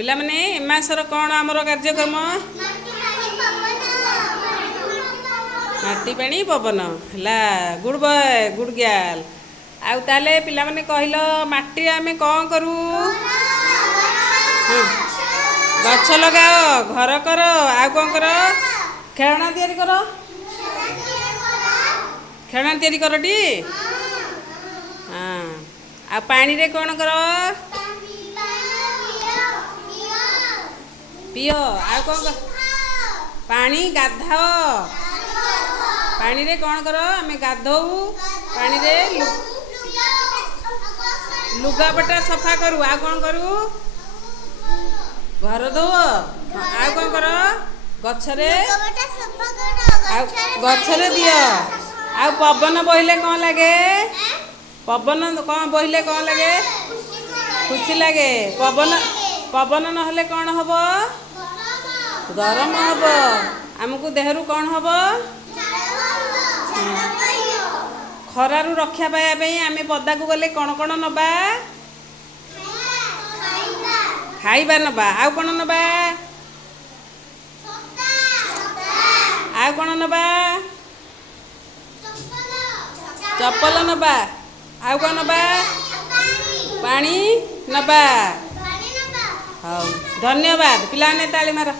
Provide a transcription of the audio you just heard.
ପିଲାମାନେ ଏ ମାସର କ'ଣ ଆମର କାର୍ଯ୍ୟକ୍ରମ? ମାଟି ପାଣି ପବନ ହେଲା। Good boy good girl. ଆଉ ତାହେଲେ ପିଲାମାନେ କହିଲ ମାଟି ଆମେ କ'ଣ କରୁ? ଗଛ ଲଗାଅ, ଘର କର, ଆଉ କ'ଣ କର? ଖେଳଣା ତିଆରି କର। ଖେଳଣା ତିଆରି କରଟି। ହଁ, ଆଉ ପାଣିରେ କ'ଣ କର? ପିଅ। ଆଉ କ'ଣ ପାଣି ଗାଧାଅ। ପାଣିରେ କ'ଣ କର? ଆମେ ଗାଧଉ ପାଣିରେ, ଲୁଗାପଟା ସଫା କରୁ। ଆଉ କ'ଣ କରୁ? ଘର ଧୋଉ। ଆଉ କ'ଣ କର? ଗଛରେ, ଆଉ ଗଛରେ ଦିଅ। ଆଉ ପବନ ବହିଲେ କ'ଣ ଲାଗେ? ପବନ କ'ଣ ବହିଲେ କ'ଣ ଲାଗେ? ଖୁସି ଲାଗେ। ପବନ ନହେଲେ କ'ଣ ହବ? ଗରମ ହବ। ଆମକୁ ଦେହରୁ କ'ଣ ହବ? ଖରାରୁ ରକ୍ଷା ପାଇବା ପାଇଁ ଆମେ ପଦାକୁ ଗଲେ କ'ଣ କ'ଣ ନବା? ଖାଇବା ନବା। ଆଉ କ'ଣ ନବା? ଆଉ କ'ଣ ନବା? ଚପଲ ନବା। ଆଉ କ'ଣ ନବା? ପାଣି ନବା। ହଉ, ଧନ୍ୟବାଦ। ପିଲାମାନେ ତାଳି ମାର।